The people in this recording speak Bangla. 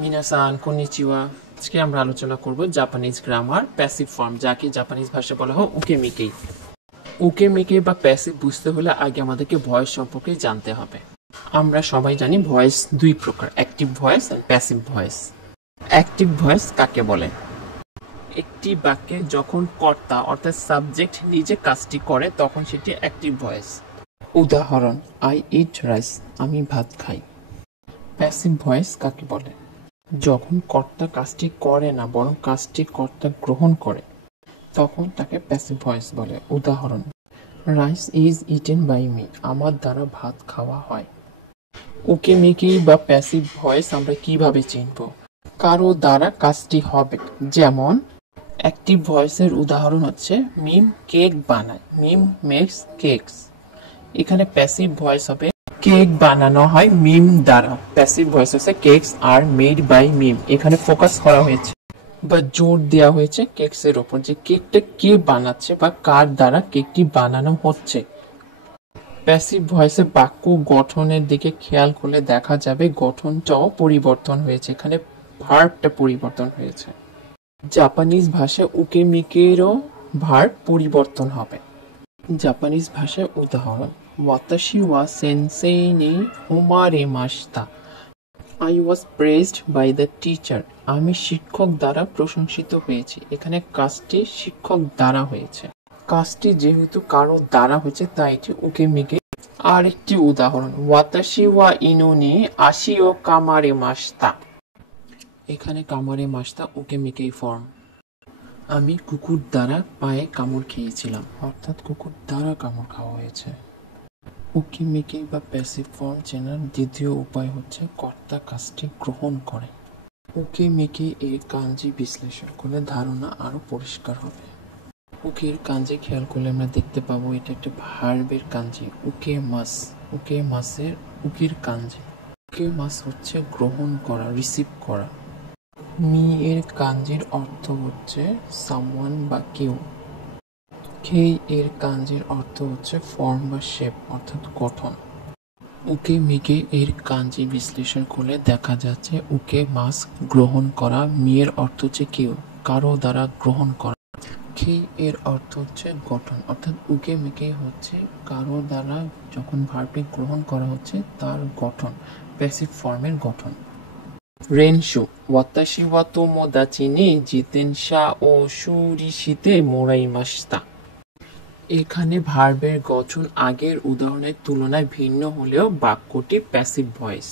মিনাসান কনিচিওয়া। আজকে আমরা আলোচনা করব জাপানিজ গ্রামার প্যাসিভ ফর্ম, যাকে জাপানিজ ভাষায় বলা হয় উকেমিকেই। উকেমিকেই বা প্যাসিভ বুঝতে হলে আগে আমাদেরকে ভয়েস সম্পর্কে জানতে হবে। আমরা সবাই জানি ভয়েস দুই প্রকার, অ্যাক্টিভ ভয়েস আর প্যাসিভ ভয়েস। অ্যাক্টিভ ভয়েস কাকে বলে? একটি বাক্যে যখন কর্তা অর্থাৎ সাবজেক্ট নিজে কাজটি করে তখন সেটি অ্যাক্টিভ ভয়েস। উদাহরণ, আই ইট রাইস, আমি ভাত খাই। প্যাসিভ ভয়েস কাকে বলে? যখন কর্তা কাজটি করে না বরং কাজটি কর্তা গ্রহণ করে তখন তাকে প্যাসিভ ভয়েস বলে। উদাহরণ, rice is eaten by me, আমার দ্বারা ভাত খাওয়া হয়। উকেমিকি বা প্যাসিভ ভয়েস আমরা কিভাবে চিনব? কারো দ্বারা কাজটি হবে, যেমন অ্যাক্টিভ ভয়েসের উদাহরণ হচ্ছে মিম কেক বানায়, মিম মেক্স কেকস। এখানে প্যাসিভ ভয়েস হবে কেক বানানো হয় মিম দ্বারা। প্যাসিভ ভয়েস হচ্ছে কেকস আর মেড বাই মিম। এখানে ফোকাস করা হয়েছে বা জোর দেওয়া হয়েছে কেকস এর উপর, যে কেকটা কে বানাচ্ছে বা কার দ্বারা কেকটি বানানো হচ্ছে। প্যাসিভ ভয়েসে বাক্য গঠনের দিকে খেয়াল করলে দেখা যাবে গঠনটাও পরিবর্তন হয়েছে, এখানে ভার্বটা পরিবর্তন হয়েছে। জাপানিজ ভাষায় উকেমিকেরও ভার্ব পরিবর্তন হবে। জাপানিজ ভাষায় উদাহরণ, ওয়াতাশি ওয়া সেনসেই নি হোমারেমাশিতা, I was praised by the teacher, আমি শিক্ষক দ্বারা প্রশংসিত হয়েছি। এখানে কাজটি শিক্ষক দ্বারা হয়েছে, কাজটি যেহেতু কারো দ্বারা হয়েছে তাই এটি উকেমিকে। আর একটি উদাহরণ, ওয়াতাশি ওয়া ইনু নি আশি ও কামারেমাশিতা, এখানে কামারেমাশিতা উকেমিকেই ফর্ম। আমি কুকুর দ্বারা পায়ে কামড় খেয়েছিলাম, অর্থাৎ কুকুর দ্বারা কামড় খাওয়া হয়েছে। উকেমিকেই বা প্যাসিভ ফর্ম চেনার দ্বিতীয় উপায় হচ্ছে কর্তা কাজটি গ্রহণ করে। উকেমিকেই এর কাঞ্জি বিশ্লেষণ করলে ধারণা আরো পরিষ্কার হবে। উকের কাঞ্জি খেয়াল করলে আমরা দেখতে পাবো এটা একটা ভার্বের কাঞ্জি, উকে মাস। উকে মাসের উকের কাঞ্জি, উকে মাস হচ্ছে গ্রহণ করা, রিসিভ করা। মি এর কাঞ্জির অর্থ হচ্ছে সামওয়ান বা কেউ। কেই এর কাঞ্জির অর্থ হচ্ছে ফর্ম বা শেপ অর্থাৎ গঠন। উকেমিকে এর কাঞ্জি বিশ্লেষণ করলে দেখা যাচ্ছে উকে মাস গ্রহণ করা, মি এর অর্থ হচ্ছে কেউ, কারো দ্বারা গ্রহণ করা। কেই এর অর্থ হচ্ছে গঠন, অর্থাৎ উকেমিকে হচ্ছে কারো দ্বারা যখন ভার্বটি গ্রহণ করা হচ্ছে তার গঠন, প্যাসিভ ফর্মের গঠন। রেনশু, ওয়াতাশি ওয়া তোমোদাচি নি জিতেনশা ও শুরিশিতে মোরাইমাশিতা। এখানে ভার্বের গঠন আগের উদাহরণের তুলনায় ভিন্ন হলেও বাক্যটি প্যাসিভ ভয়েস।